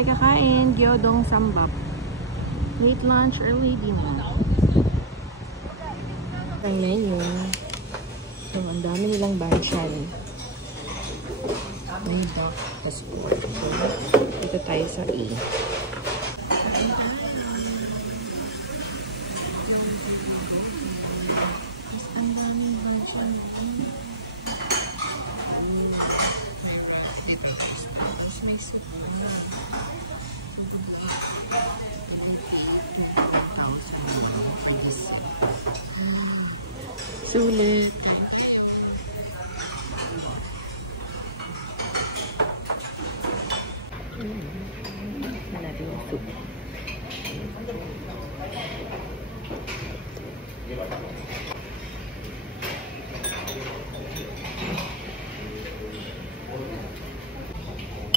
tayo kakain. Gyodong sambap. Late lunch, early dinner. Ang menu. So, ang dami nilang banchan. May duck, tas pork. So, dito tayo sa A. Sulit. Natin yung soup.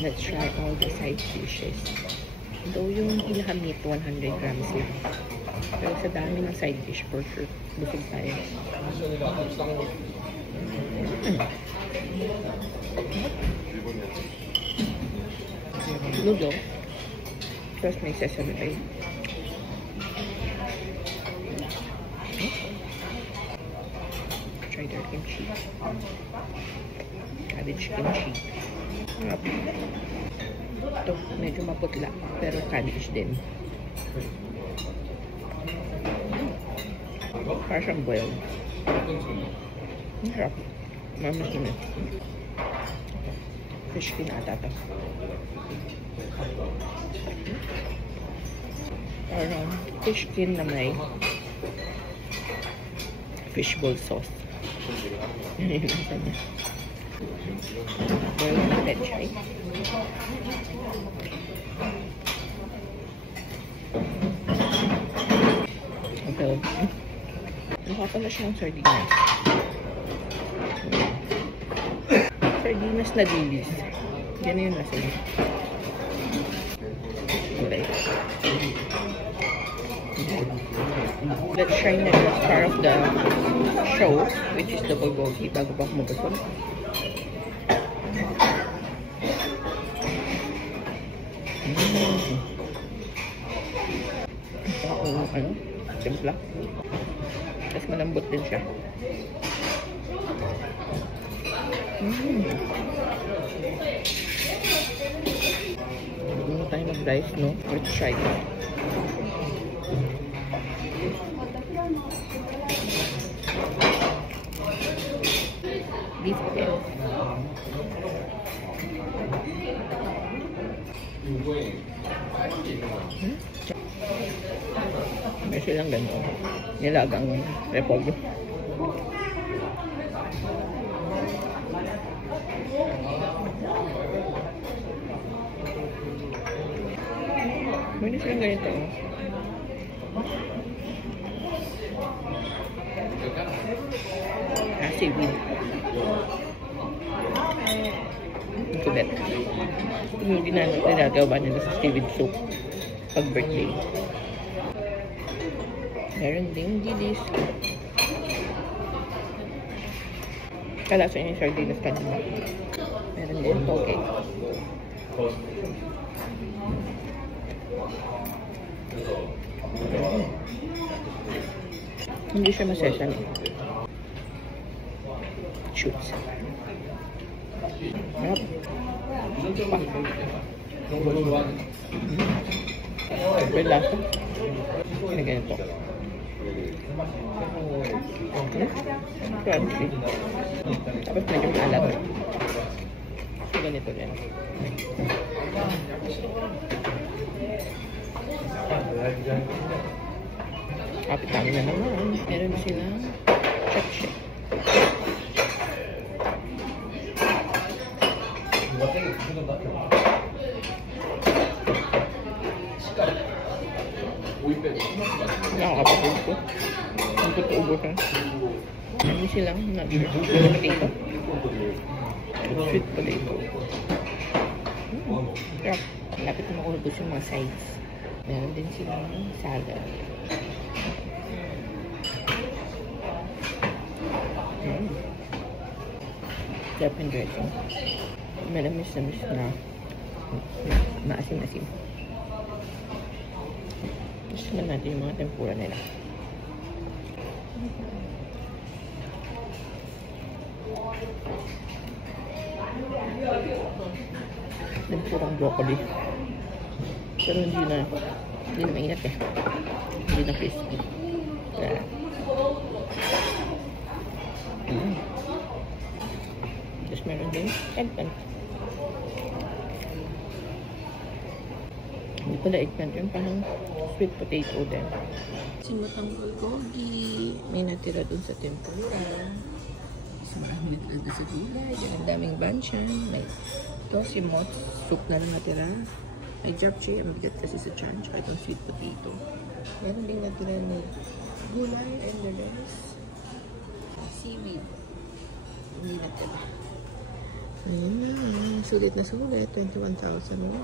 Let's try all the side dishes. Though yung ilahamit 100 grams lang. Pero sa dami ng side dish, for sure, busog tayo. Noodle. Tapos may sesame oil. Try their kimchi. Cabbage kimchi. Sarap. Ito, medyo maputla. Pero cabbage din. Parang siyang boiled. Sarap. Mamasinit. Fish skin ata ito. Parang fish skin na may fishbowl sauce. Yun yung isa niya. Boiled na pechay. Okay. Mukha pala siyang sardinas. Sardinas na dilis. Yan yung nasa niya. Okay. Let's try na the star of the show, which is the bulgogi, bago pa ako magkasal. Ano? Simpla. Tapos malambot din siya. Hindi tayo mag-rice, no? Let's try it. Beef tail. May silang gano'n. Nilagang repolyo. May silang ganito. Seaweed. Ito bet. Ito yung ginagawa nila sa seaweed soup pag birthday. Meron ding dilis. Kalasa yung sardinas kanina. Meron din poke. Hindi siya masesame. Shoots. Harap. Pa. May lasa. May ganito. Crunchy. Tapos medyo maalat. So, ganito din. Kapit namin na naman. Meron silang check. Nakakapagod ko. Ang tutubo siya. Ano silang potato? Sweet potato. Sarap. Lapit na makulubos yung mga sides. Meron din silang salad. Sarap and dressing. Malamis na Maasim-asim. Gusto naman natin yung mga tempura nila. Tempurang broccoli. Pero hindi na maingat eh. Hindi na crispy. Kaya. Tapos meron din eggplant. Hindi pala eggplant yun, parang sweet potato din. Simutang bulgogi. May natira dun sa tempura. Mas marami natira dun sa gulay. Ang daming banchan. May tosimot. Soup na lang natira. May japchae. Ang bigat kasi sa chan. Tsaka itong sweet potato. Meron din natira na gulay and the rest. Seaweed. Hindi natira. Ayan na. Sulit na sulit. 21,000 mo.